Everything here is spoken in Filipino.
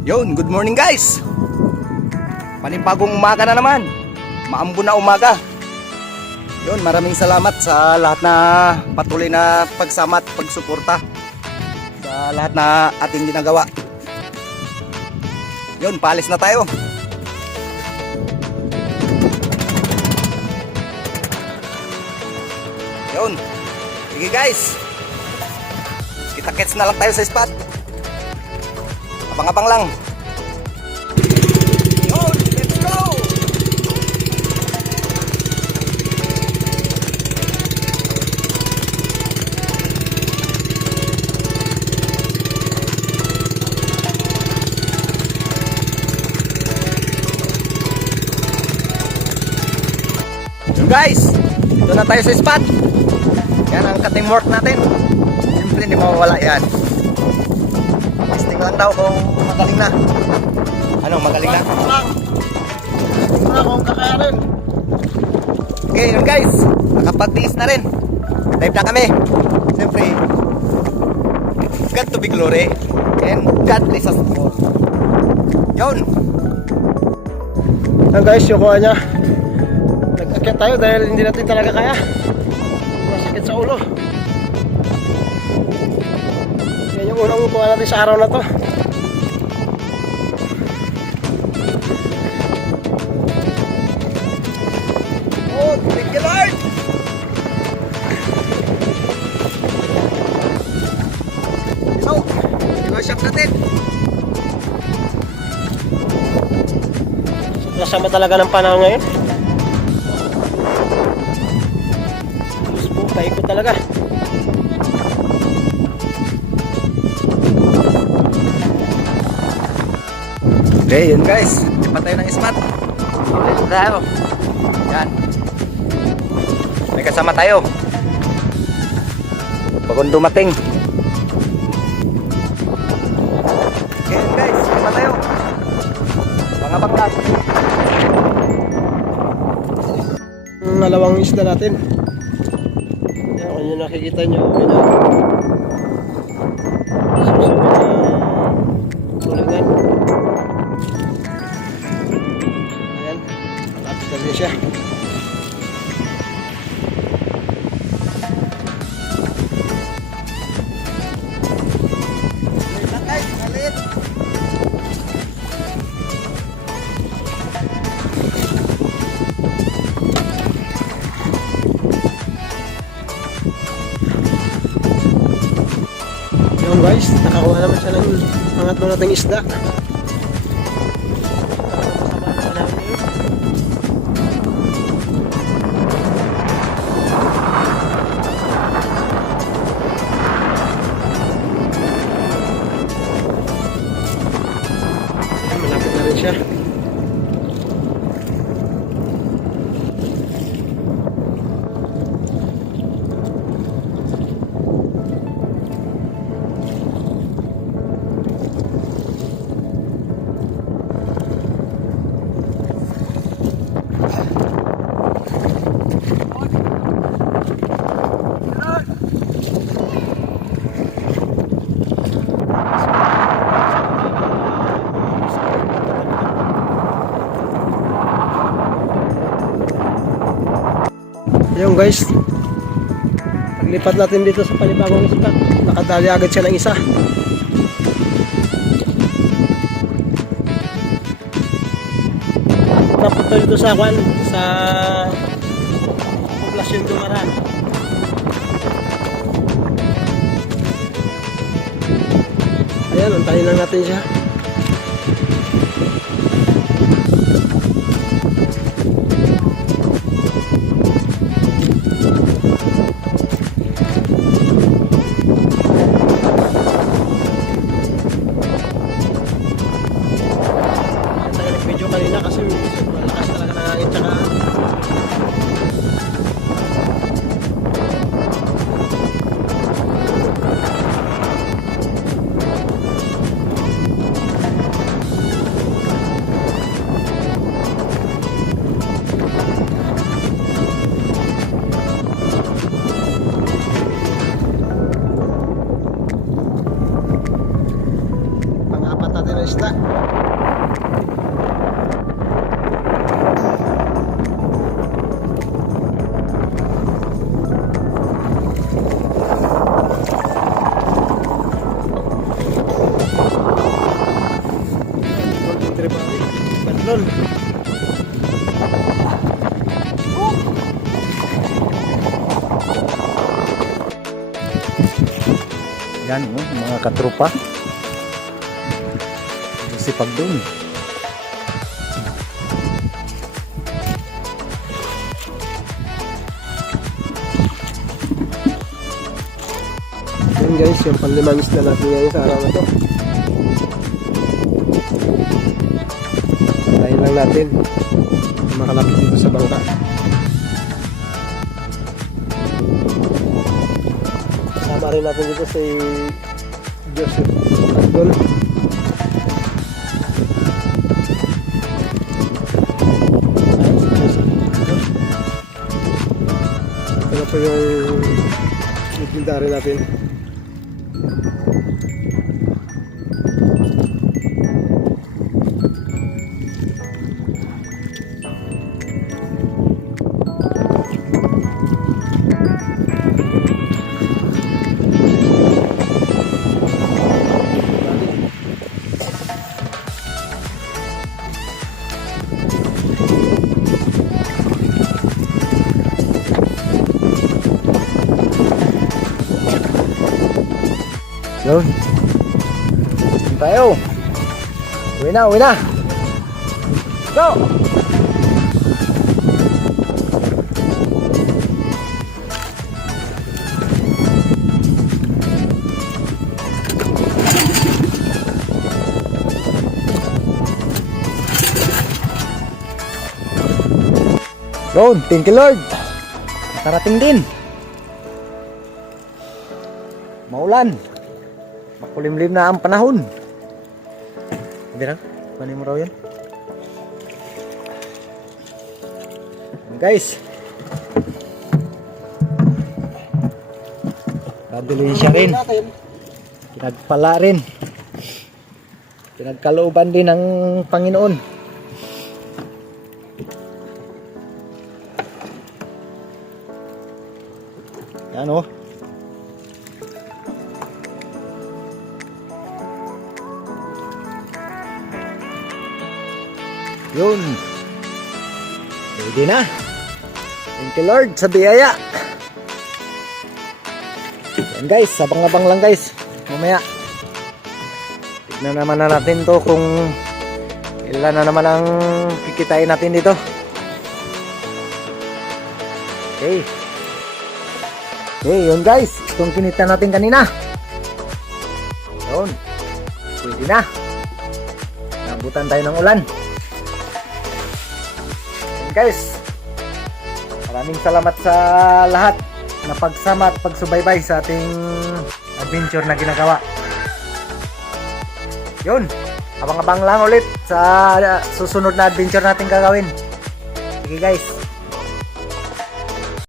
Yun, good morning guys. Panibagong umaga na naman. Maambo na umaga. Yun, maraming salamat sa lahat na patuloy na pagsama at pagsuporta sa lahat na ating ginagawa. Yun, paalis na tayo. Yun. Sige guys. Kita-kits na lang tayo sa spot. Abang-abang lang. Yun, let's go! So guys, dito na tayo sa spot. Yan ang cutting work natin. Siyempre hindi mawawala yan. Testing lang daw kung magaling na. Ano, magaling na? Testing lang kung kakayanin. Okay, yun guys. Nakapag-tiis na rin. Dive na kami. Siyempre, God to be glory and God bless us all. Yun. Yan guys, yung kuha niya. Nag-akyat tayo dahil hindi natin talaga kaya. Masakit sa ulo. Yan yung unang kuha natin sa araw na to. Oh, thank you Lord. Ito, i-worship natin. Nasama talaga ng panahon ngayon. Diyos po, paikot talaga. Okay, yun guys. Lipat tayo ng ismat. Lipat tayo. Yan. May kasama tayo. Bagong dumating. Okay, yun guys. Lipat tayo. Pangabak lang. Ang nalawang isda natin. Yan, kung yun nakikita nyo, ganyan. Susunod na tulingan. Ayan, malapit na din siya. Wait lang guys, malit. Yun guys, nakakuha naman siya ng pangatlo nating isda. Malapit na rin siya. Ayun guys, paglipat natin dito sa panibagong spot, nakadali agad siya ng isa. Napunta dito sa kwan, sa poblasyon Dumaran. Ayan, antayin lang natin siya. Medyo kanina kasi malakas talaga ng hangin tsaka Yan, oh, mga katropa. Sipag doon. Yun guys, yung panlimang isda natin ngayon sa araw na to. Tayin lang natin. Makalapit dito sa bangka. Kasama rin natin dito si Joseph Andol. Ano po yung itinda rin natin. Yun. Tayo. Uwi na, uwi na. Go! Yun, thank you Lord. Nakarating din. Maulan. Makulimlim na ang panahon. Hindi lang, panin mo raw yan. Guys, nabili siya rin. Pinagpala rin. Pinagkalooban din ng Panginoon. Yan o. Yun. Pwede na. Thank you Lord sa biyaya. Yan guys, abang-abang lang guys. Mamaya. Tignan naman na natin to kung ilan na naman ang kikitain natin dito. Okay. Okay, yun guys. Itong kinita natin kanina. Yun. Pwede na. Nabutan tayo ng ulan. Guys, maraming salamat sa lahat na pagsama at pagsubaybay sa ating adventure na ginagawa. Yun, abang-abang lang ulit sa susunod na adventure natin gagawin. Sige guys.